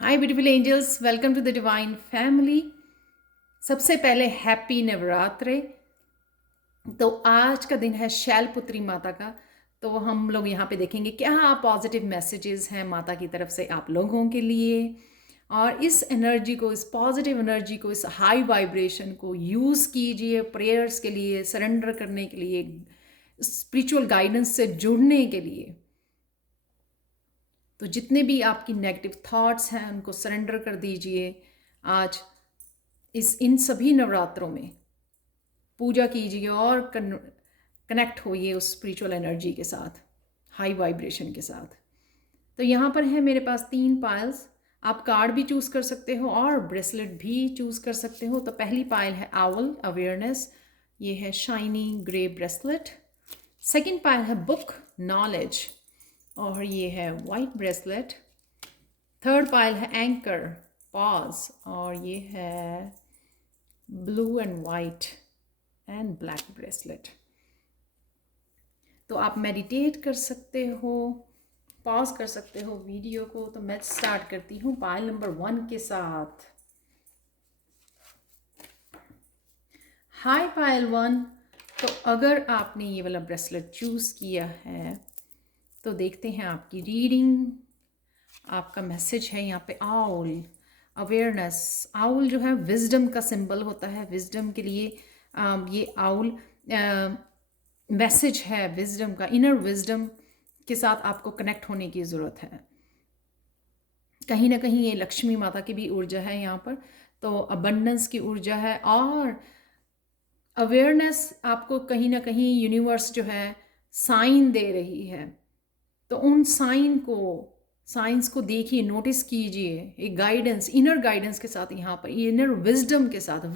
Hi beautiful angels, welcome to the divine family. सबसे पहले happy नवरात्रे। तो आज का दिन है शैलपुत्री माता का। तो हम लोग यहाँ पे देखेंगे क्या पॉजिटिव मैसेजेस हैं माता की तरफ से आप लोगों के लिए। और इस एनर्जी को, इस पॉजिटिव एनर्जी को, इस हाई वाइब्रेशन को यूज़ कीजिए प्रेयर्स के लिए, सरेंडर करने के लिए, स्पिरिचुअल गाइडेंस से जुड़ने के लिए। तो जितने भी आपकी नेगेटिव थॉट्स हैं उनको सरेंडर कर दीजिए। आज इन सभी नवरात्रों में पूजा कीजिए और कनेक्ट होइए उस स्पिरिचुअल एनर्जी के साथ, हाई वाइब्रेशन के साथ। तो यहाँ पर है मेरे पास 3 पायल्स। आप कार्ड भी चूज़ कर सकते हो और ब्रेसलेट भी चूज़ कर सकते हो। तो पहली पायल है आउल अवेयरनेस, ये है शाइनी ग्रे ब्रेसलेट। सेकंड पायल है बुक नॉलेज और ये है वाइट ब्रेसलेट। थर्ड पायल है एंकर पॉज और ये है blue and white and black bracelet. तो आप मेडिटेट कर सकते हो, पॉज कर सकते हो वीडियो को। तो मैं स्टार्ट करती हूँ पायल नंबर 1 के साथ। हाय पायल 1। तो अगर आपने ये वाला ब्रेसलेट चूज़ किया है तो देखते हैं आपकी रीडिंग। आपका मैसेज है यहाँ पे आउल अवेयरनेस। आउल जो है विजडम का सिंबल होता है। विजडम के लिए ये आउल मैसेज है विजडम का। इनर विजडम के साथ आपको कनेक्ट होने की ज़रूरत है। कहीं ना कहीं ये लक्ष्मी माता की भी ऊर्जा है यहाँ पर। तो अबंडेंस की ऊर्जा है और अवेयरनेस आपको कहीं ना कहीं यूनिवर्स जो है साइन दे रही है। तो उन साइंस को देखिए, नोटिस कीजिए। एक गाइडेंस, इनर गाइडेंस के साथ यहाँ पर इनर विजडम के साथ,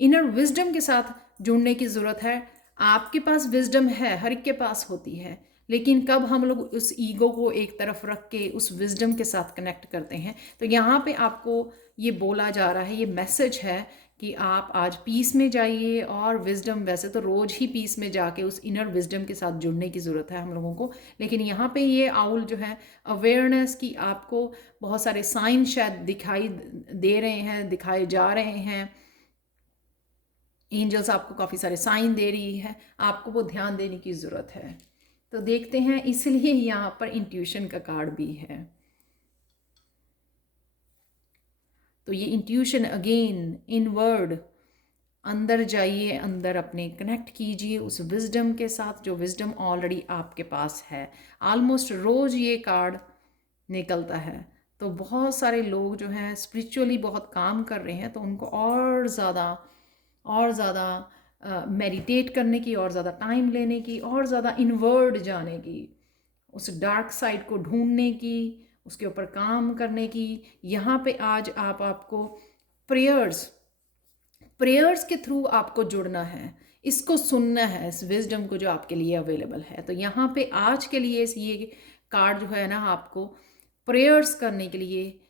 इनर विजडम के साथ जुड़ने की ज़रूरत है। आपके पास विजडम है, हर एक के पास होती है, लेकिन कब हम लोग उस ईगो को एक तरफ रख के उस विजडम के साथ कनेक्ट करते हैं। तो यहाँ पे आपको ये बोला जा रहा है, ये मैसेज है कि आप आज पीस में जाइए और विजडम, वैसे तो रोज़ ही पीस में जाके उस इनर विजडम के साथ जुड़ने की ज़रूरत है हम लोगों को, लेकिन यहाँ पे ये आउल जो है अवेयरनेस की आपको बहुत सारे साइन शायद दिखाई दे रहे हैं, दिखाए जा रहे हैं। एंजल्स आपको काफ़ी सारे साइन दे रही है, आपको वो ध्यान देने की ज़रूरत है। तो देखते हैं, इसलिए यहाँ पर इंट्यूशन का कार्ड भी है। तो ये इंट्यूशन अगेन इनवर्ड, अंदर जाइए, अंदर अपने कनेक्ट कीजिए उस विजडम के साथ जो विजडम ऑलरेडी आपके पास है। ऑलमोस्ट रोज़ ये कार्ड निकलता है। तो बहुत सारे लोग जो हैं स्पिरिचुअली बहुत काम कर रहे हैं, तो उनको और ज़्यादा मेडिटेट करने की, और ज़्यादा टाइम लेने की, और ज़्यादा इनवर्ड जाने की, उस डार्क साइड को ढूंढने की, उसके ऊपर काम करने की। यहाँ पे आज आपको प्रेयर्स के थ्रू आपको जुड़ना है, इसको सुनना है, इस विजडम को जो आपके लिए अवेलेबल है। तो यहाँ पे आज के लिए ये कार्ड जो है ना, आपको प्रेयर्स करने के लिए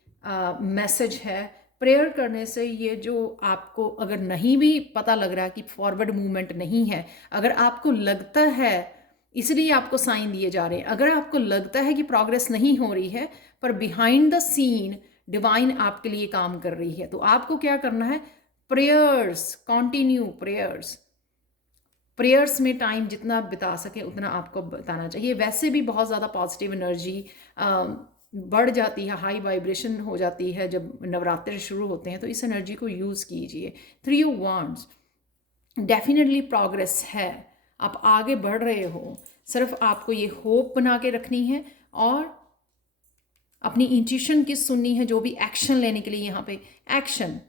मैसेज है। प्रेयर करने से ये जो आपको अगर नहीं भी पता लग रहा कि फॉरवर्ड मूवमेंट नहीं है, अगर आपको लगता है, इसलिए आपको साइन दिए जा रहे हैं, अगर आपको लगता है कि प्रोग्रेस नहीं हो रही है पर बिहाइंड द सीन डिवाइन आपके लिए काम कर रही है, तो आपको क्या करना है? प्रेयर्स, कंटिन्यू प्रेयर्स में टाइम जितना बिता सके उतना आपको बताना चाहिए। वैसे भी बहुत ज़्यादा पॉजिटिव एनर्जी बढ़ जाती है, हाई वाइब्रेशन हो जाती है जब नवरात्र शुरू होते हैं। तो इस एनर्जी को यूज़ कीजिए। 3 ऑफ वांड्स, डेफिनेटली प्रोग्रेस है, आप आगे बढ़ रहे हो। सिर्फ आपको ये होप बना के रखनी है और अपनी इंट्यूशन की सुननी है। जो भी एक्शन लेने के लिए यहाँ पे एक्शन,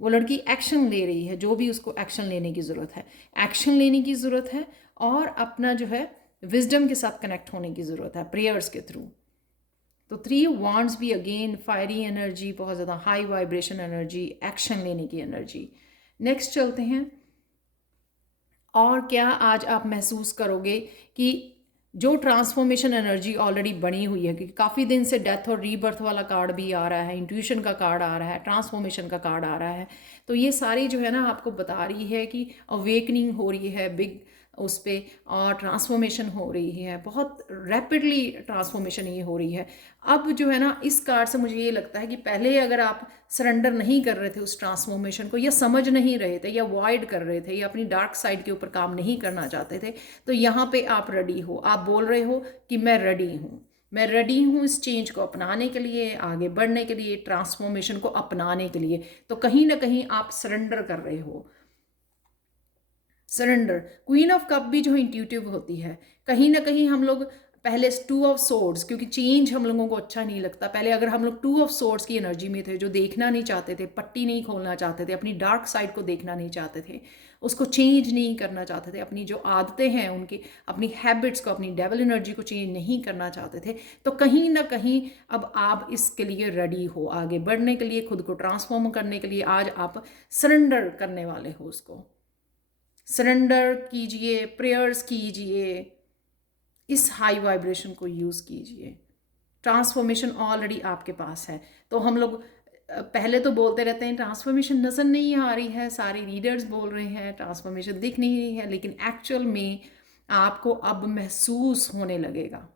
वो लड़की एक्शन ले रही है, जो भी उसको एक्शन लेने की ज़रूरत है, एक्शन लेने की ज़रूरत है और अपना जो है विजडम के साथ कनेक्ट होने की ज़रूरत है प्रेयर्स के थ्रू। तो 3 वांड्स भी अगेन फायरी एनर्जी, बहुत ज़्यादा हाई वाइब्रेशन एनर्जी, एक्शन लेने की एनर्जी। नेक्स्ट चलते हैं। और क्या आज आप महसूस करोगे कि जो ट्रांसफॉर्मेशन एनर्जी ऑलरेडी बनी हुई है, क्योंकि काफ़ी दिन से डेथ और रीबर्थ वाला कार्ड भी आ रहा है, इंट्यूशन का कार्ड आ रहा है, ट्रांसफॉर्मेशन का कार्ड आ रहा है। तो ये सारी जो है ना आपको बता रही है कि अवेकनिंग हो रही है, बिग उस पे, और ट्रांसफॉर्मेशन हो रही है, बहुत रैपिडली ट्रांसफॉर्मेशन ये हो रही है। अब जो है ना, इस कार्ड से मुझे ये लगता है कि पहले अगर आप सरेंडर नहीं कर रहे थे उस ट्रांसफॉर्मेशन को, या समझ नहीं रहे थे, या अवॉइड कर रहे थे, या अपनी डार्क साइड के ऊपर काम नहीं करना चाहते थे, तो यहाँ पे आप रेडी हो। आप बोल रहे हो कि मैं रेडी हूँ, मैं रेडी हूँ इस चेंज को अपनाने के लिए, आगे बढ़ने के लिए, ट्रांसफॉर्मेशन को अपनाने के लिए। तो कहीं ना कहीं आप सरेंडर कर रहे हो। सरेंडर, क्वीन ऑफ कप भी जो इंट्यूटिव होती है, कहीं ना कहीं हम लोग पहले 2 ऑफ सोर्ड्स, क्योंकि चेंज हम लोगों को अच्छा नहीं लगता, पहले अगर हम लोग 2 ऑफ सोर्ड्स की एनर्जी में थे, जो देखना नहीं चाहते थे, पट्टी नहीं खोलना चाहते थे, अपनी डार्क साइड को देखना नहीं चाहते थे, उसको चेंज नहीं करना चाहते थे, अपनी जो आदतें हैं उनकी, अपनी हैबिट्स को, अपनी डेवल एनर्जी को चेंज नहीं करना चाहते थे, तो कहीं ना कहीं अब आप इसके लिए रेडी हो, आगे बढ़ने के लिए, खुद को ट्रांसफॉर्म करने के लिए। आज आप सरेंडर करने वाले हो उसको। सरेंडर कीजिए, प्रेयर्स कीजिए, इस हाई वाइब्रेशन को यूज़ कीजिए। ट्रांसफॉर्मेशन ऑलरेडी आपके पास है। तो हम लोग पहले तो बोलते रहते हैं ट्रांसफॉर्मेशन नज़र नहीं आ रही है, सारे रीडर्स बोल रहे हैं ट्रांसफॉर्मेशन दिख नहीं रही है, लेकिन एक्चुअल में आपको अब महसूस होने लगेगा।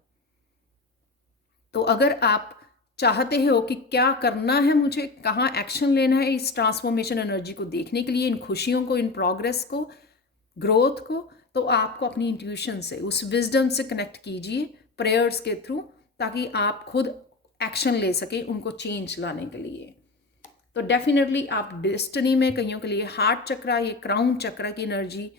तो अगर आप चाहते हो कि क्या करना है मुझे, कहाँ एक्शन लेना है इस ट्रांसफॉर्मेशन एनर्जी को देखने के लिए, इन खुशियों को, इन प्रोग्रेस को, ग्रोथ को, तो आपको अपनी इंट्यूशन से, उस विजडम से कनेक्ट कीजिए प्रेयर्स के थ्रू, ताकि आप खुद एक्शन ले सकें उनको चेंज लाने के लिए। तो डेफिनेटली आप डेस्टिनी में, कईयों के लिए हार्ट चक्रा, ये क्राउन चक्रा की एनर्जी,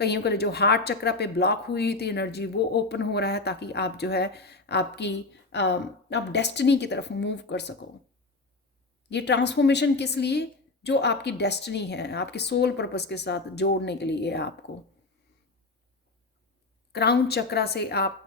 कईयों के लिए जो हार्ट चक्रा पे ब्लॉक हुई थी एनर्जी, वो ओपन हो रहा है, ताकि आप जो है आपकी आप डेस्टिनी की तरफ मूव कर सको। ये ट्रांसफॉर्मेशन किस लिए? जो आपकी डेस्टिनी है, आपके सोल पर्पस के साथ जोड़ने के लिए आपको। क्राउन चक्रा से आप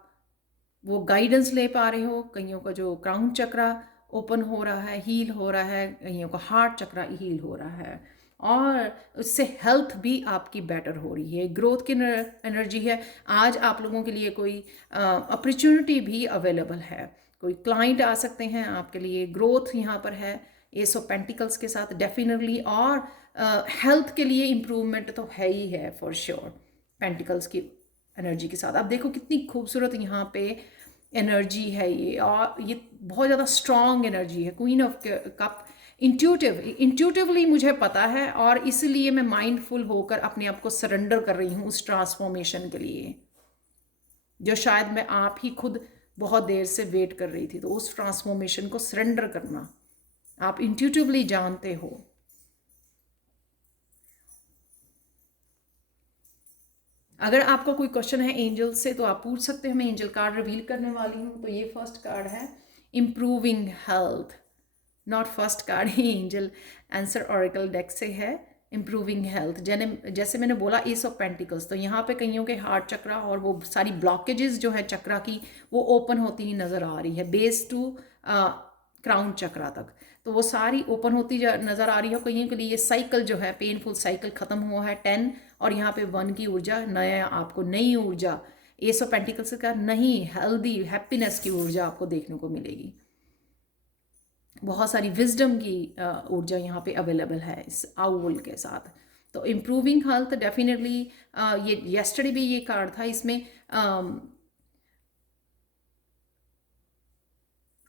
वो गाइडेंस ले पा रहे हो। कईयों का जो क्राउन चक्रा ओपन हो रहा है, हील हो रहा है, कईयों का हार्ट चक्रा हील हो रहा है, और उससे हेल्थ भी आपकी बेटर हो रही है, ग्रोथ की एनर्जी है। आज आप लोगों के लिए कोई अपॉर्चुनिटी भी अवेलेबल है, कोई क्लाइंट आ सकते हैं आपके लिए, ग्रोथ यहाँ पर है एस ऑफ पेंटिकल्स के साथ डेफिनेटली, और हेल्थ के लिए इम्प्रूवमेंट तो है ही है फॉर श्योर पेंटिकल्स की एनर्जी के साथ। आप देखो कितनी खूबसूरत यहाँ पे एनर्जी है ये, और ये बहुत ज़्यादा स्ट्रॉन्ग एनर्जी है। क्वीन ऑफ कप इंट्यूटिवली मुझे पता है, और इसलिए मैं माइंडफुल होकर अपने आप को सरेंडर कर रही हूँ उस ट्रांसफॉर्मेशन के लिए, जो शायद मैं आप ही खुद बहुत देर से वेट कर रही थी। तो उस ट्रांसफॉर्मेशन को सरेंडर करना आप इंट्यूटिवली जानते हो। अगर आपका कोई क्वेश्चन है एंजल से तो आप पूछ सकते हैं, मैं एंजल कार्ड रिवील करने वाली हूँ। तो ये फर्स्ट कार्ड है improving health, not first card he angel answer oracle deck से है इम्प्रूविंग हेल्थ। जैसे मैंने बोला एस ऑफ पेंटिकल्स, तो यहाँ पे कईयों के हार्ट चक्रा और वो सारी ब्लॉकेजेस जो है चक्रा की, वो ओपन होती ही नज़र आ रही है, बेस टू क्राउन चक्रा तक, तो वो सारी ओपन होती नज़र आ रही है। कईयों के लिए ये साइकिल जो है, पेनफुल साइकिल ख़त्म हुआ है 10, और यहाँ पे 1 की ऊर्जा, नया आपको नई ऊर्जा, एस ऑफ पेंटिकल्स का नहीं, हेल्दी हैप्पीनेस की ऊर्जा आपको देखने को मिलेगी। बहुत सारी विजडम की ऊर्जा यहाँ पे अवेलेबल है इस आउल के साथ। तो इम्प्रूविंग हेल्थ डेफिनेटली, ये येस्टरडे भी ये कार्ड था, इसमें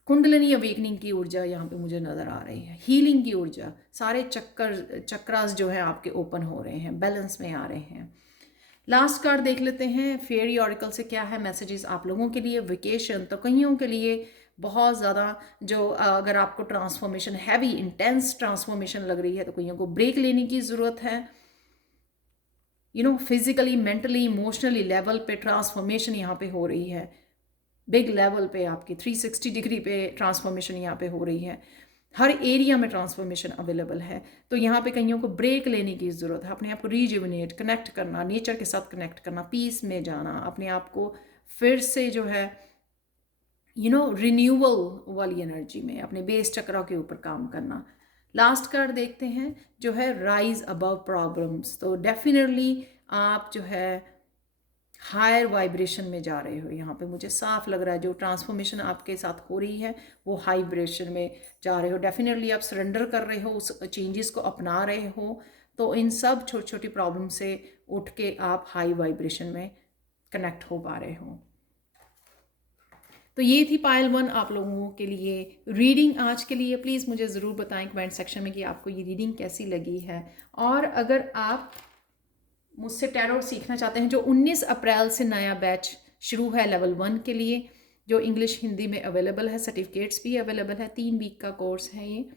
कुंडलिनी अवेकनिंग की ऊर्जा यहाँ पे मुझे नज़र आ रही है, हीलिंग की ऊर्जा, सारे चक्रास जो है आपके ओपन हो रहे हैं, बैलेंस में आ रहे हैं। लास्ट कार्ड देख लेते हैं फेयरी ऑरिकल से क्या है मैसेजेस आप लोगों के लिए। वेकेशन, तो कईयों के लिए बहुत ज़्यादा जो अगर आपको ट्रांसफॉर्मेशन हैवी इंटेंस ट्रांसफॉर्मेशन लग रही है, तो कईयों को ब्रेक लेने की ज़रूरत है। फिजिकली, मेंटली, इमोशनली लेवल पे ट्रांसफॉर्मेशन यहाँ पे हो रही है, बिग लेवल पे आपकी 360 डिग्री पे ट्रांसफॉर्मेशन यहाँ पे हो रही है, हर एरिया में ट्रांसफॉर्मेशन अवेलेबल है। तो यहाँ पे कईयों को ब्रेक लेने की ज़रूरत है, अपने आप को रिजुविनेट, कनेक्ट करना, नेचर के साथ कनेक्ट करना, पीस में जाना, अपने आप को फिर से जो है रिन्यूअल वाली एनर्जी में अपने बेस चक्रा के ऊपर काम करना। लास्ट कार्ड देखते हैं जो है राइज अबव प्रॉब्लम्स। तो डेफिनेटली आप जो है हायर वाइब्रेशन में जा रहे हो, यहाँ पे मुझे साफ लग रहा है जो ट्रांसफॉर्मेशन आपके साथ हो रही है वो हाई वाइब्रेशन में जा रहे हो। डेफिनेटली आप सरेंडर कर रहे हो, उस चेंजेस को अपना रहे हो, तो इन सब छोटी छोटी प्रॉब्लम से उठ के आप हाई वाइब्रेशन में कनेक्ट हो पा रहे हो। तो ये थी पायल 1 आप लोगों के लिए रीडिंग आज के लिए। प्लीज़ मुझे ज़रूर बताएं कमेंट सेक्शन में कि आपको ये रीडिंग कैसी लगी है। और अगर आप मुझसे टैरो सीखना चाहते हैं, जो 19 अप्रैल से नया बैच शुरू है लेवल 1 के लिए, जो इंग्लिश हिंदी में अवेलेबल है, सर्टिफिकेट्स भी अवेलेबल है, 3 वीक का कोर्स है ये।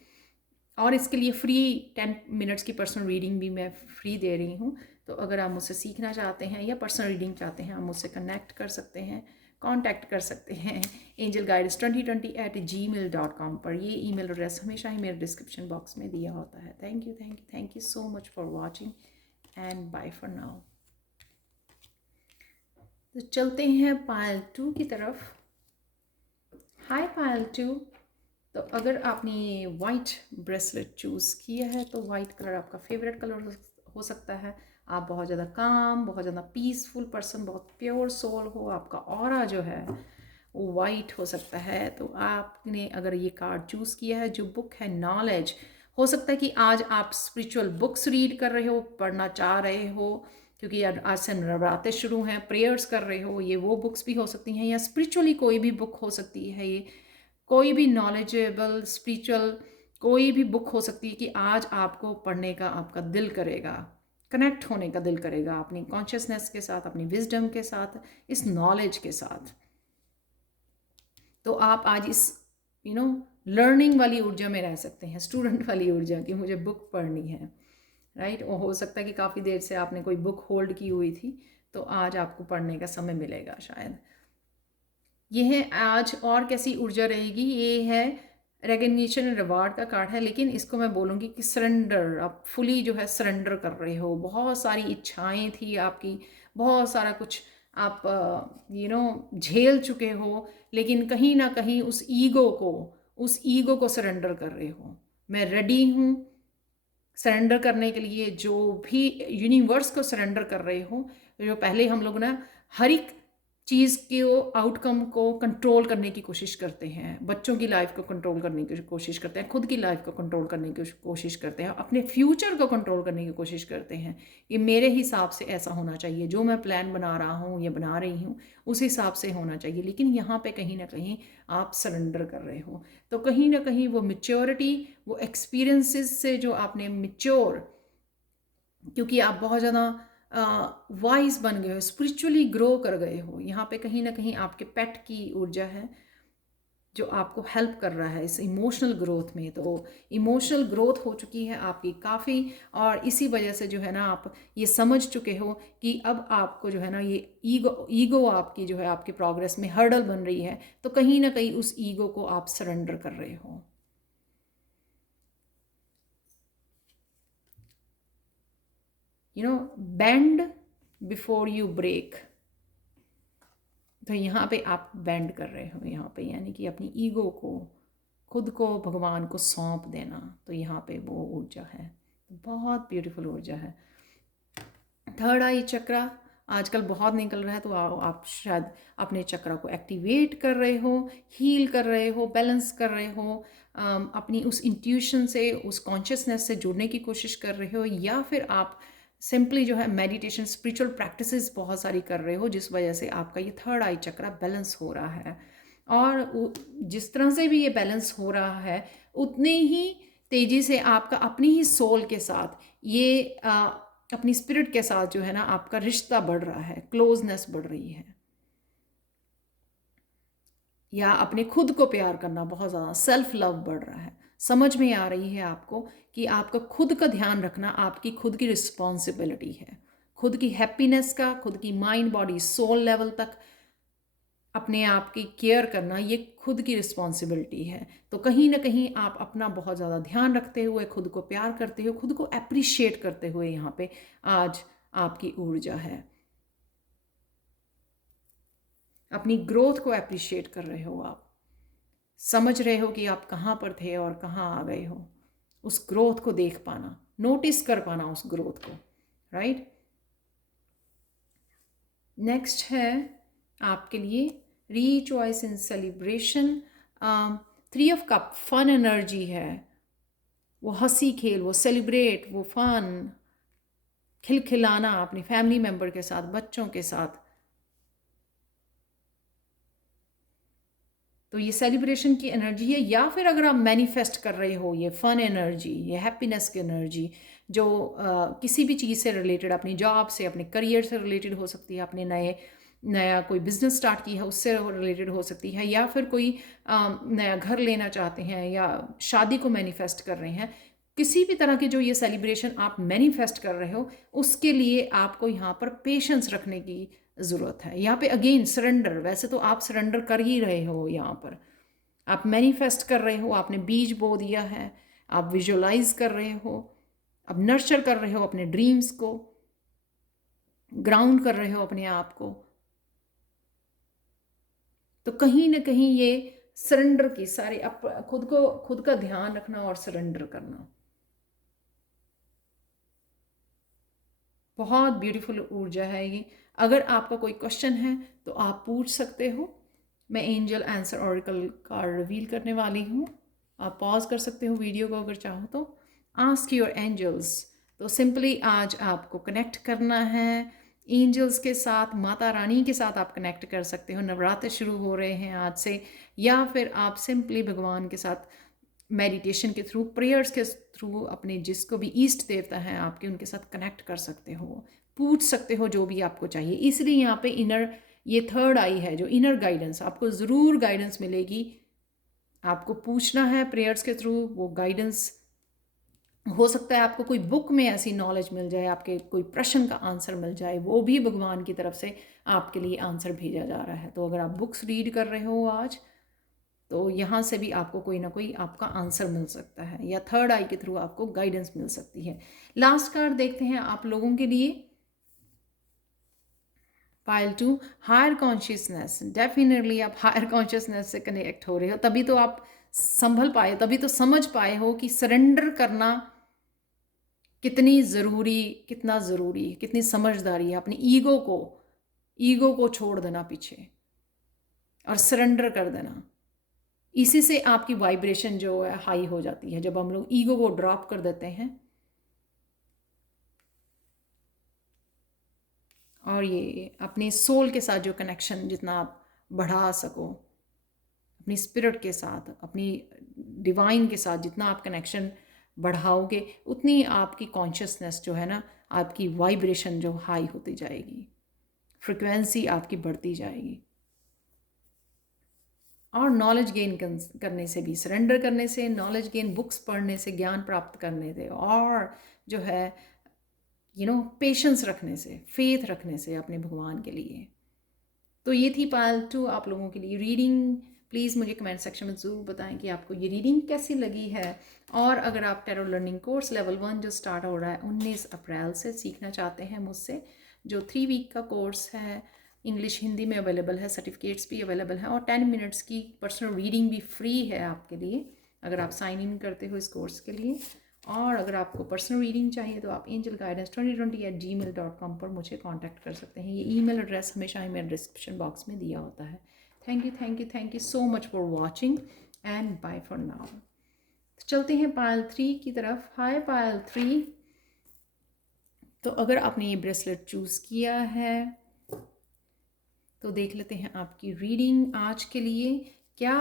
और इसके लिए फ्री 10 मिनट्स की पर्सनल रीडिंग भी मैं फ्री दे रही हूँ। तो अगर आप मुझसे सीखना चाहते हैं या पर्सनल रीडिंग चाहते हैं, आप मुझसे कनेक्ट कर सकते हैं, कांटेक्ट कर सकते हैं angelguides2020@gmail.com पर। ये ईमेल एड्रेस हमेशा ही मेरे डिस्क्रिप्शन बॉक्स में दिया होता है। Thank you so much for watching and bye for now. तो चलते हैं पायल 2 की तरफ। हाय पायल 2। तो अगर आपने वाइट ब्रेसलेट चूज़ किया है तो वाइट कलर आपका फेवरेट कलर हो सकता है। आप बहुत ज़्यादा काम, बहुत ज़्यादा पीसफुल पर्सन, बहुत प्योर सोल हो, आपका ऑरा जो है वो वाइट हो सकता है। तो आपने अगर ये कार्ड चूज़ किया है, जो बुक है नॉलेज, हो सकता है कि आज आप स्पिरिचुअल बुक्स रीड कर रहे हो, पढ़ना चाह रहे हो, क्योंकि आज से नवरात्रे शुरू हैं, प्रेयर्स कर रहे हो, ये वो बुक्स भी हो सकती हैं, या स्पिरिचुअली कोई भी बुक हो सकती है, ये कोई भी नॉलेजेबल स्पिरिचुअल कोई भी बुक हो सकती है कि आज आपको पढ़ने का आपका दिल करेगा, कनेक्ट होने का दिल करेगा अपनी कॉन्शियसनेस के साथ, अपनी विजडम के साथ, इस नॉलेज के साथ। तो आप आज इस लर्निंग वाली ऊर्जा में रह सकते हैं, स्टूडेंट वाली ऊर्जा की मुझे बुक पढ़नी है, राइट। और हो सकता है कि काफ़ी देर से आपने कोई बुक होल्ड की हुई थी, तो आज आपको पढ़ने का समय मिलेगा शायद। ये है आज और कैसी ऊर्जा रहेगी। ये है रिकग्निशन एंड रिवार्ड का कार्ड है, लेकिन इसको मैं बोलूँगी कि सरेंडर, आप फुली जो है सरेंडर कर रहे हो। बहुत सारी इच्छाएं थी आपकी, बहुत सारा कुछ आप झेल चुके हो, लेकिन कहीं ना कहीं उस ईगो को सरेंडर कर रहे हो। मैं रेडी हूँ सरेंडर करने के लिए, जो भी यूनिवर्स को सरेंडर कर रहे हो। जो पहले हम लोग ना हर एक चीज़ के आउटकम को कंट्रोल करने की कोशिश करते हैं, बच्चों की लाइफ को कंट्रोल करने की कोशिश करते हैं, खुद की लाइफ को कंट्रोल करने की कोशिश करते हैं, अपने फ्यूचर को कंट्रोल करने की कोशिश करते हैं कि मेरे हिसाब से ऐसा होना चाहिए, जो मैं प्लान बना रहा हूँ या बना रही हूँ उस हिसाब से होना चाहिए। लेकिन यहाँ पे कहीं ना कहीं आप सरेंडर कर रहे हो। तो कहीं ना कहीं वो मैच्योरिटी, वो एक्सपीरियंसेस से जो आपने मैच्योर, क्योंकि आप बहुत ज़्यादा वाइज बन गए हो, स्पिरिचुअली ग्रो कर गए हो। यहाँ पे कहीं ना कहीं आपके पेट की ऊर्जा है जो आपको हेल्प कर रहा है इस इमोशनल ग्रोथ में। तो इमोशनल ग्रोथ हो चुकी है आपकी काफ़ी, और इसी वजह से जो है ना आप ये समझ चुके हो कि अब आपको जो है ना ये ईगो आपकी जो है आपकी प्रोग्रेस में हर्डल बन रही है। तो कहीं ना कहीं उस ईगो को आप सरेंडर कर रहे हो। Bend before you break. तो यहाँ पे आप बेंड कर रहे हो, यहाँ पे यानी कि अपनी ईगो को, खुद को भगवान को सौंप देना। तो यहाँ पे वो ऊर्जा है, बहुत ब्यूटीफुल ऊर्जा है। थर्ड आई चक्रा आजकल बहुत निकल रहा है, तो आप शायद अपने चक्रा को एक्टिवेट कर रहे हो, हील कर रहे हो, बैलेंस कर रहे हो, अपनी उस इंट्यूशन से, उस कॉन्शियसनेस से जुड़ने की कोशिश कर रहे हो, या फिर आप सिंपली जो है मेडिटेशन, स्पिरिचुअल प्रैक्टिसेस बहुत सारी कर रहे हो, जिस वजह से आपका ये थर्ड आई चक्रा बैलेंस हो रहा है। और जिस तरह से भी ये बैलेंस हो रहा है, उतने ही तेज़ी से आपका अपनी ही सोल के साथ ये अपनी स्पिरिट के साथ जो है ना आपका रिश्ता बढ़ रहा है, क्लोजनेस बढ़ रही है, या अपने खुद को प्यार करना बहुत ज़्यादा, सेल्फ लव बढ़ रहा है। समझ में आ रही है आपको कि आपका खुद का ध्यान रखना आपकी खुद की रिस्पॉन्सिबिलिटी है। खुद की हैप्पीनेस का, खुद की माइंड बॉडी सोल लेवल तक अपने आप की केयर करना, ये खुद की रिस्पॉन्सिबिलिटी है। तो कहीं ना कहीं आप अपना बहुत ज़्यादा ध्यान रखते हुए, खुद को प्यार करते हुए, खुद को अप्रिशिएट करते हुए यहाँ पे आज आपकी ऊर्जा है। अपनी ग्रोथ को अप्रिशिएट कर रहे हो, आप समझ रहे हो कि आप कहाँ पर थे और कहाँ आ गए हो। उस ग्रोथ को देख पाना, नोटिस कर पाना उस ग्रोथ को, राइट। नेक्स्ट है आपके लिए rejoice in celebration. 3 of cup fun energy है, वो हंसी खेल, वो सेलिब्रेट, वो फन, खिलखिलाना अपनी फैमिली मेम्बर के साथ, बच्चों के साथ। तो ये सेलिब्रेशन की एनर्जी है। या फिर अगर आप मैनिफेस्ट कर रहे हो ये फन एनर्जी, ये हैप्पीनेस की एनर्जी, जो किसी भी चीज़ से रिलेटेड, अपनी जॉब से, अपने करियर से रिलेटेड हो सकती है, अपने नया कोई बिजनेस स्टार्ट की है उससे रिलेटेड हो सकती है, या फिर कोई नया घर लेना चाहते हैं, या शादी को मैनिफेस्ट कर रहे हैं, किसी भी तरह की जो ये सेलिब्रेशन आप मैनिफेस्ट कर रहे हो, उसके लिए आपको यहाँ पर पेशेंस रखने की ज़रूरत है। यहाँ पे अगेन सरेंडर, वैसे तो आप सरेंडर कर ही रहे हो, यहाँ पर आप मैनिफेस्ट कर रहे हो, आपने बीज बो दिया है, आप विजुअलाइज कर रहे हो, आप नर्चर कर रहे हो अपने ड्रीम्स को, ग्राउंड कर रहे हो अपने आप को। तो कहीं ना कहीं ये सरेंडर की सारी खुद का ध्यान रखना और सरेंडर करना, बहुत ब्यूटीफुल ऊर्जा है ये। अगर आपका कोई क्वेश्चन है तो आप पूछ सकते हो। मैं angel answer oracle card reveal करने वाली हूँ। आप पॉज कर सकते हो वीडियो को अगर चाहो तो। Ask your angels. तो सिंपली आज आपको कनेक्ट करना है एंजल्स के साथ, माता रानी के साथ आप कनेक्ट कर सकते हो। नवरात्र शुरू हो रहे हैं आज से, या फिर आप सिंपली भगवान के साथ मेडिटेशन के थ्रू, प्रेयर्स के थ्रू अपने जिसको भी ईष्ट देवता हैं आपके, उनके साथ कनेक्ट कर सकते हो, पूछ सकते हो जो भी आपको चाहिए। इसलिए यहाँ पे इनर, ये थर्ड आई है जो इनर गाइडेंस, आपको ज़रूर गाइडेंस मिलेगी। आपको पूछना है प्रेयर्स के थ्रू, वो गाइडेंस हो सकता है आपको कोई बुक में ऐसी नॉलेज मिल जाए, आपके कोई प्रश्न का आंसर मिल जाए, वो भी भगवान की तरफ से आपके लिए आंसर भेजा जा रहा है। तो अगर आप बुक्स रीड कर रहे हो आज, तो यहाँ से भी आपको कोई ना कोई आपका आंसर मिल सकता है, या थर्ड आई के थ्रू आपको गाइडेंस मिल सकती है। लास्ट कार्ड देखते हैं आप लोगों के लिए, पाइल 2, हायर कॉन्शियसनेस। डेफिनेटली आप हायर कॉन्शियसनेस से कनेक्ट हो रहे हो, तभी तो आप संभल पाए, तभी तो समझ पाए हो कि सरेंडर करना कितनी ज़रूरी, कितना ज़रूरी, कितनी समझदारी है। अपनी ईगो को छोड़ देना पीछे और सरेंडर कर देना। इसी से आपकी वाइब्रेशन जो है हाई हो जाती है, जब हम लोग ईगो को ड्रॉप कर देते हैं। और ये अपने सोल के साथ जो कनेक्शन जितना आप बढ़ा सको, अपनी स्पिरिट के साथ, अपनी डिवाइन के साथ जितना आप कनेक्शन बढ़ाओगे, उतनी आपकी कॉन्शियसनेस जो है ना, आपकी वाइब्रेशन जो हाई होती जाएगी, फ्रिक्वेंसी आपकी बढ़ती जाएगी। और नॉलेज गेन करने से भी, सरेंडर करने से, नॉलेज गेन, बुक्स पढ़ने से, ज्ञान प्राप्त करने से, और जो है पेशेंस रखने से, फेथ रखने से अपने भगवान के लिए। तो ये थी पायल 2 आप लोगों के लिए रीडिंग। प्लीज़ मुझे कमेंट सेक्शन में ज़रूर बताएं कि आपको ये रीडिंग कैसी लगी है। और अगर आप टैरो लर्निंग कोर्स लेवल 1 जो स्टार्ट हो रहा है 19 अप्रैल से सीखना चाहते हैं मुझसे, जो 3 वीक का कोर्स है, इंग्लिश हिंदी में अवेलेबल है, सर्टिफिकेट्स भी अवेलेबल हैं, और 10 मिनट्स की पर्सनल रीडिंग भी फ्री है आपके लिए अगर आप साइन इन करते हो इस कोर्स के लिए। और अगर आपको पर्सनल रीडिंग चाहिए तो आप angelguidance2020@gmail.com पर मुझे कांटेक्ट कर सकते हैं। ये ईमेल एड्रेस हमेशा ही मेरे डिस्क्रिप्शन बॉक्स में दिया होता है। Thank you so much for watching and bye for now. चलते हैं पायल 3 की तरफ। हाय पायल 3। तो अगर आपने ये ब्रेसलेट चूज़ किया है तो देख लेते हैं आपकी रीडिंग आज के लिए। क्या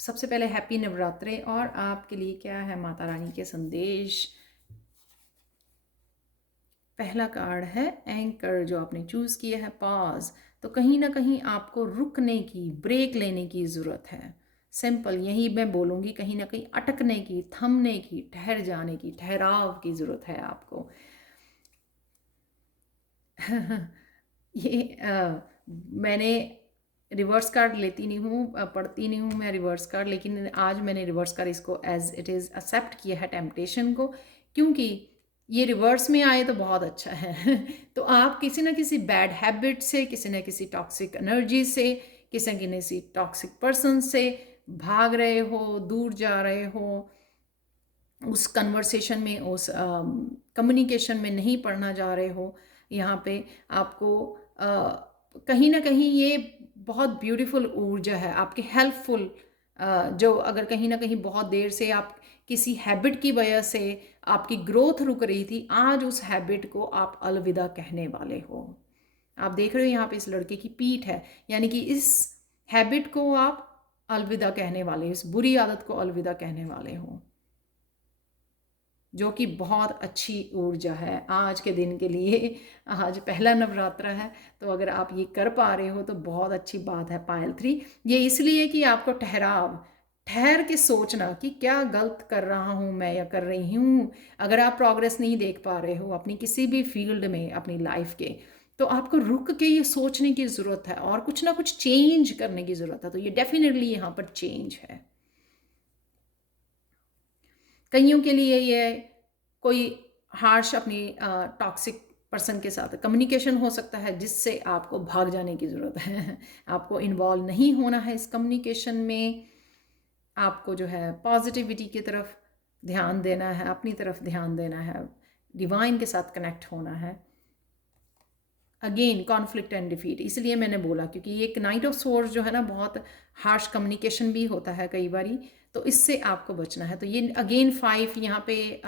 सबसे पहले हैप्पी नवरात्रे, और आपके लिए क्या है माता रानी के संदेश। पहला कार्ड है एंकर, जो आपने चूज़ किया है पॉज। तो कहीं ना कहीं आपको रुकने की, ब्रेक लेने की ज़रूरत है। सिंपल यही मैं बोलूँगी, कहीं ना कहीं अटकने की, थमने की, ठहर जाने की, ठहराव की ज़रूरत है आपको। ये मैंने रिवर्स कार्ड लेती नहीं हूँ, पढ़ती नहीं हूँ मैं रिवर्स कार्ड, लेकिन आज मैंने रिवर्स कार्ड इसको एज इट इज़ एक्सेप्ट किया है, टेम्पटेशन को, क्योंकि ये रिवर्स में आए तो बहुत अच्छा है। तो आप किसी ना किसी बैड हैबिट से, किसी न किसी टॉक्सिक एनर्जी से, किसी न किसी टॉक्सिक पर्सन से भाग रहे हो, दूर जा रहे हो, उस कन्वर्सेशन में, उस कम्युनिकेशन में नहीं पढ़ना जा रहे हो। यहाँ पे आपको कहीं ना कहीं ये बहुत ब्यूटीफुल ऊर्जा है आपकी, हेल्पफुल, जो अगर कहीं ना कहीं बहुत देर से आप किसी हैबिट की वजह से आपकी ग्रोथ रुक रही थी, आज उस हैबिट को आप अलविदा कहने वाले हो। आप देख रहे हो यहाँ पे इस लड़के की पीठ है, यानी कि इस हैबिट को आप अलविदा कहने वाले हो, इस बुरी आदत को अलविदा कहने वाले हो, जो कि बहुत अच्छी ऊर्जा है आज के दिन के लिए। आज पहला नवरात्र है, तो अगर आप ये कर पा रहे हो तो बहुत अच्छी बात है। पायल 3 ये इसलिए कि आपको ठहर के सोचना कि क्या गलत कर रहा हूँ मैं या कर रही हूँ। अगर आप प्रोग्रेस नहीं देख पा रहे हो अपनी किसी भी फील्ड में अपनी लाइफ के, तो आपको रुक के ये सोचने की ज़रूरत है और कुछ ना कुछ चेंज करने की ज़रूरत है। तो ये डेफिनेटली यहाँ पर चेंज है। कईयों के लिए ये कोई हार्श अपनी टॉक्सिक पर्सन के साथ कम्युनिकेशन हो सकता है, जिससे आपको भाग जाने की ज़रूरत है। आपको इन्वॉल्व नहीं होना है इस कम्युनिकेशन में। आपको जो है पॉजिटिविटी की तरफ ध्यान देना है, अपनी तरफ ध्यान देना है, डिवाइन के साथ कनेक्ट होना है। अगेन कॉन्फ्लिक्ट एंड डिफीट, इसलिए मैंने बोला क्योंकि एक नाइट ऑफ सोर्स जो है ना, बहुत हार्श कम्युनिकेशन भी होता है कई बारी, तो इससे आपको बचना है। तो ये अगेन 5 यहाँ पे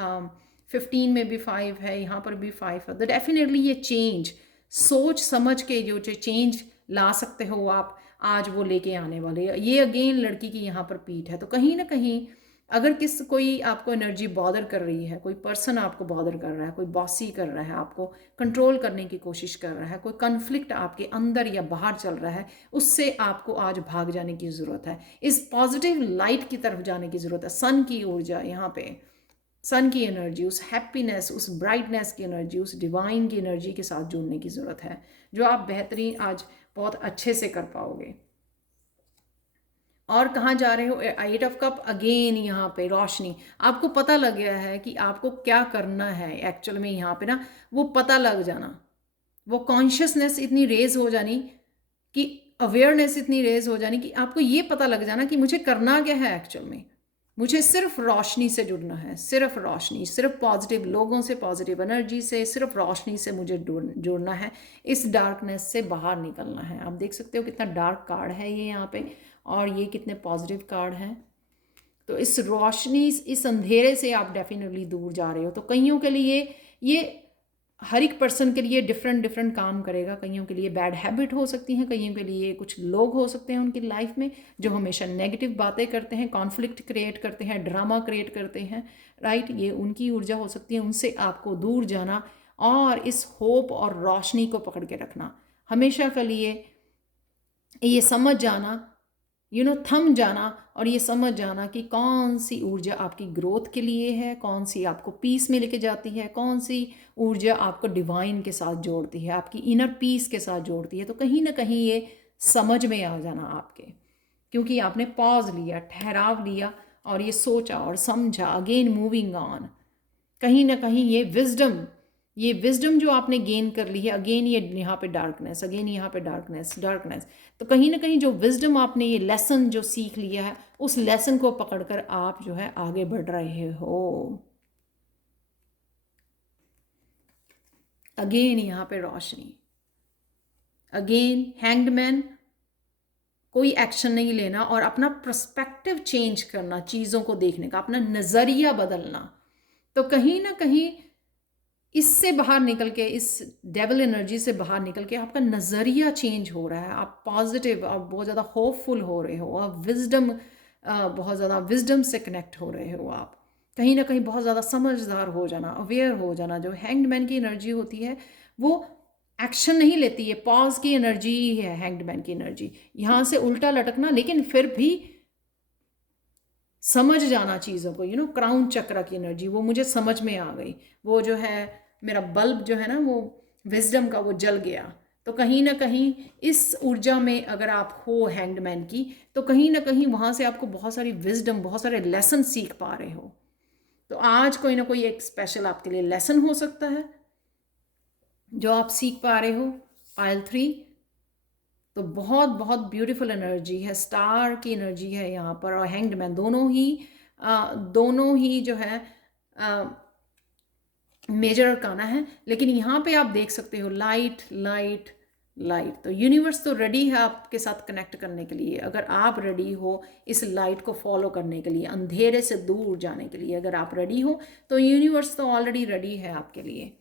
15 में भी 5 है, यहाँ पर भी 5 है। तो डेफिनेटली ये चेंज सोच समझ के जो चेंज ला सकते हो आप, आज वो लेके आने वाले। ये अगेन लड़की की यहाँ पर पीठ है, तो कहीं ना कहीं अगर कोई आपको एनर्जी बॉदर कर रही है, कोई पर्सन आपको बॉदर कर रहा है, कोई बॉसी कर रहा है, आपको कंट्रोल करने की कोशिश कर रहा है, कोई कन्फ्लिक्ट आपके अंदर या बाहर चल रहा है, उससे आपको आज भाग जाने की ज़रूरत है। इस पॉजिटिव लाइट की तरफ जाने की ज़रूरत है। सन की ऊर्जा यहाँ पे, सन की एनर्जी, उस हैप्पीनेस, उस ब्राइटनेस की एनर्जी, उस डिवाइन की एनर्जी के साथ जुड़ने की ज़रूरत है, जो आप बेहतरीन आज बहुत अच्छे से कर पाओगे। और कहाँ जा रहे हो? 8 ऑफ कप अगेन, यहाँ पे रोशनी। आपको पता लग गया है कि आपको क्या करना है एक्चुअल में। यहाँ पे ना वो पता लग जाना, वो कॉन्शियसनेस इतनी रेज हो जानी, कि अवेयरनेस इतनी रेज हो जानी कि आपको ये पता लग जाना कि मुझे करना क्या है एक्चुअल में। मुझे सिर्फ रोशनी से जुड़ना है, सिर्फ रोशनी, सिर्फ पॉजिटिव लोगों से, पॉजिटिव एनर्जी से, सिर्फ रोशनी से मुझे जुड़ना है। इस डार्कनेस से बाहर निकलना है। आप देख सकते हो कितना डार्क कार्ड है ये यहाँ पे, और ये कितने पॉजिटिव कार्ड हैं। तो इस रोशनी, इस अंधेरे से आप डेफिनेटली दूर जा रहे हो। तो कईयों के लिए ये, हर एक पर्सन के लिए डिफरेंट डिफरेंट काम करेगा। कईयों के लिए बैड हैबिट हो सकती हैं, कईयों के लिए कुछ लोग हो सकते हैं उनकी लाइफ में जो हमेशा नेगेटिव बातें करते हैं, कॉन्फ्लिक्ट क्रिएट करते हैं, ड्रामा क्रिएट करते हैं, राइट। ये उनकी ऊर्जा हो सकती है। उनसे आपको दूर जाना और इस होप और रोशनी को पकड़ के रखना हमेशा के लिए। ये समझ जाना, थम जाना, और ये समझ जाना कि कौन सी ऊर्जा आपकी ग्रोथ के लिए है, कौन सी आपको पीस में लेके जाती है, कौन सी ऊर्जा आपको डिवाइन के साथ जोड़ती है, आपकी इनर पीस के साथ जोड़ती है। तो कहीं ना कहीं ये समझ में आ जाना आपके, क्योंकि आपने पॉज लिया, ठहराव लिया, और ये सोचा और समझा। अगेन मूविंग ऑन, कहीं ना कहीं ये विजडम जो आपने गेन कर ली है, अगेन ये यहाँ पे डार्कनेस, अगेन यहाँ पे डार्कनेस। तो कहीं ना कहीं जो विजडम आपने, ये लेसन जो सीख लिया है, उस लेसन को पकड़कर आप जो है आगे बढ़ रहे हो। अगेन यहाँ पे रोशनी, अगेन हैंग्ड मैन। कोई एक्शन नहीं लेना और अपना पर्सपेक्टिव चेंज करना, चीज़ों को देखने का अपना नज़रिया बदलना। तो कहीं ना कहीं इससे बाहर निकल के, इस डेविल एनर्जी से बाहर निकल के आपका नज़रिया चेंज हो रहा है। आप पॉजिटिव और बहुत ज़्यादा होपफुल हो रहे हो, आप बहुत ज़्यादा विजडम से कनेक्ट हो रहे हो। आप कहीं ना कहीं बहुत ज़्यादा समझदार हो जाना, अवेयर हो जाना। जो हैंग्ड मैन की एनर्जी होती है वो एक्शन नहीं लेती है, पॉज की एनर्जी ही है हैंग्ड मैन की एनर्जी। यहाँ से उल्टा लटकना, लेकिन फिर भी समझ जाना चीज़ों को। क्राउन चक्र की एनर्जी, वो मुझे समझ में आ गई। वो जो है मेरा बल्ब जो है ना, वो विजडम का, वो जल गया। तो कहीं ना कहीं इस ऊर्जा में अगर आप हो हैंग्ड मैन की, तो कहीं ना कहीं वहाँ से आपको बहुत सारी विजडम, बहुत सारे लेसन सीख पा रहे हो। तो आज कोई ना कोई एक स्पेशल आपके लिए लेसन हो सकता है जो आप सीख पा रहे हो। पायल 3 तो बहुत बहुत ब्यूटीफुल एनर्जी है, स्टार की एनर्जी है यहाँ पर, और हैंग्ड मैन, दोनों ही जो है मेजर अरकाना है। लेकिन यहाँ पे आप देख सकते हो लाइट, लाइट। तो यूनिवर्स तो रेडी है आपके साथ कनेक्ट करने के लिए, अगर आप रेडी हो इस लाइट को फॉलो करने के लिए, अंधेरे से दूर जाने के लिए अगर आप रेडी हो तो यूनिवर्स तो ऑलरेडी रेडी है आपके लिए।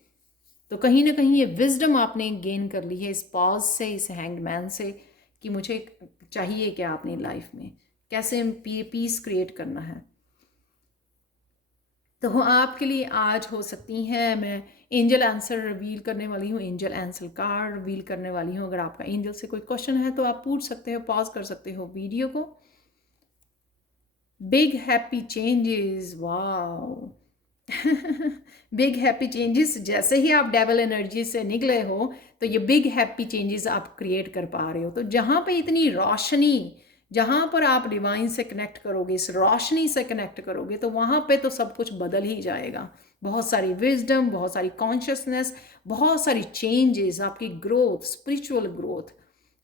तो कहीं ना कहीं ये विजडम आपने गेन कर ली है इस पॉज से, इस हैंगमैन से, कि मुझे चाहिए क्या अपनी लाइफ में, कैसे पीस क्रिएट करना है। तो आपके लिए आज हो सकती हैं, मैं एंजल आंसर रिवील करने वाली हूँ, एंजल आंसर कार्ड रिवील करने वाली हूँ। अगर आपका एंजल से कोई क्वेश्चन है तो आप पूछ सकते हो, पॉज कर सकते हो वीडियो को। Big happy changes, wow big happy changes, जैसे ही आप डेवल एनर्जी से निकले हो तो ये बिग हैप्पी चेंजेस आप क्रिएट कर पा रहे हो। तो जहाँ पे इतनी रोशनी, जहाँ पर आप डिवाइन से कनेक्ट करोगे, इस रोशनी से कनेक्ट करोगे, तो वहाँ पे तो सब कुछ बदल ही जाएगा। बहुत सारी विजडम, बहुत सारी कॉन्शियसनेस, बहुत सारी चेंजेस, आपकी ग्रोथ, स्पिरिचुअल ग्रोथ,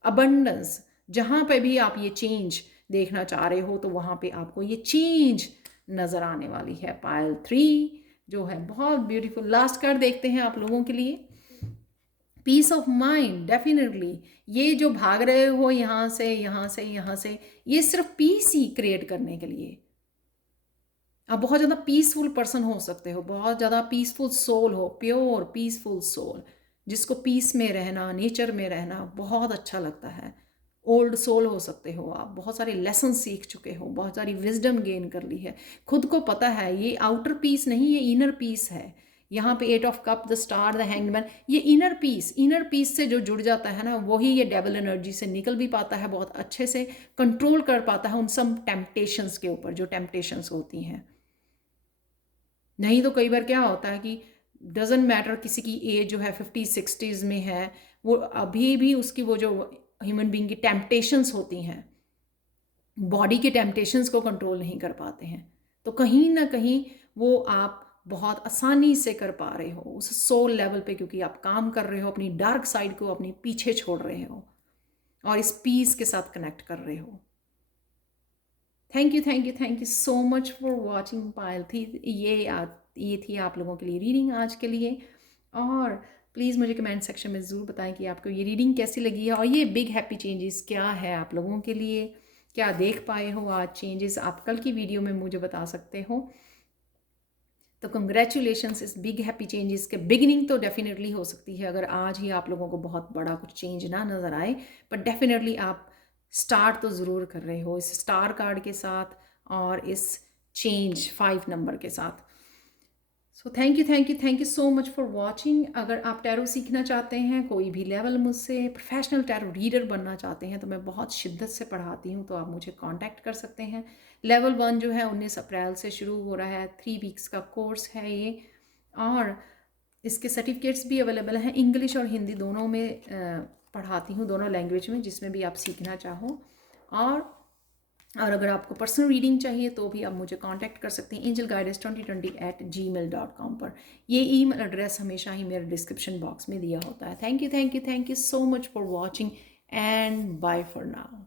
अबंडेंस, जहाँ पे भी आप ये चेंज देखना चाह रहे हो तो वहाँ पे आपको ये चेंज नज़र आने वाली है। पायल 3 जो है बहुत ब्यूटीफुल। लास्ट कार्ड देखते हैं आप लोगों के लिए, पीस ऑफ माइंड। डेफिनेटली ये जो भाग रहे हो यहाँ से यहाँ से यहाँ से, ये सिर्फ पीस ही क्रिएट करने के लिए। आप बहुत ज़्यादा पीसफुल पर्सन हो सकते हो, बहुत ज़्यादा पीसफुल सोल हो, प्योर पीसफुल सोल, जिसको पीस में रहना, नेचर में रहना बहुत अच्छा लगता है। ओल्ड सोल हो सकते हो आप, बहुत सारे लेसन सीख चुके हो, बहुत सारी विजडम गेन कर ली है, खुद को पता है ये आउटर पीस नहीं, ये इनर पीस है। यहाँ पे 8 of cup, the star, the hangman, ये इनर पीस से जो जुड़ जाता है ना, वही ये डेवल एनर्जी से निकल भी पाता है, बहुत अच्छे से कंट्रोल कर पाता है उन सब टेम्पटेशंस के ऊपर जो टेम्पटेशंस होती हैं। नहीं तो कई बार क्या होता है कि डजेंट मैटर किसी की एज जो है 50-60s में है, वो अभी भी उसकी वो जो ह्यूमन बीइंग की टेम्पटेशंस होती हैं, बॉडी के टेम्पटेशंस को कंट्रोल नहीं कर पाते हैं। तो कहीं ना कहीं वो आप बहुत आसानी से कर पा रहे हो उस सोल लेवल पे, क्योंकि आप काम कर रहे हो, अपनी डार्क साइड को अपनी पीछे छोड़ रहे हो और इस पीस के साथ कनेक्ट कर रहे हो। Thank you so much for watching Payal थी। ये थी आप लोगों के लिए रीडिंग आज के लिए। और प्लीज़ मुझे कमेंट सेक्शन में ज़रूर बताएं कि आपको ये रीडिंग कैसी लगी है और ये बिग हैप्पी चेंजेस क्या है आप लोगों के लिए, क्या देख पाए हो आज चेंजेस, आप कल की वीडियो में मुझे बता सकते हो। तो कंग्रेचुलेशंस इस बिग हैप्पी चेंजेस के बिगिनिंग तो डेफिनेटली हो सकती है, अगर आज ही आप लोगों को बहुत बड़ा कुछ चेंज ना नज़र आए, पर डेफिनेटली आप स्टार्ट तो ज़रूर कर रहे हो इस स्टार कार्ड के साथ और इस चेंज 5 नंबर के साथ। So thank you so much for watching. अगर आप टैरो सीखना चाहते हैं, कोई भी लेवल मुझसे प्रोफेशनल टैरो रीडर बनना चाहते हैं, तो मैं बहुत शिद्दत से पढ़ाती हूँ, तो आप मुझे कांटेक्ट कर सकते हैं। लेवल 1 जो है 19 अप्रैल से शुरू हो रहा है, 3 वीक्स का कोर्स है ये, और इसके सर्टिफिकेट्स भी अवेलेबल हैं, इंग्लिश और हिंदी दोनों में पढ़ाती हूँ, दोनों लैंग्वेज में, जिसमें भी आप सीखना चाहो। और अगर आपको पर्सनल रीडिंग चाहिए तो भी आप मुझे कांटेक्ट कर सकते हैं angelguidance2020@gmail.com पर। ये ईमेल एड्रेस हमेशा ही मेरे डिस्क्रिप्शन बॉक्स में दिया होता है। Thank you so much for watching and bye for now.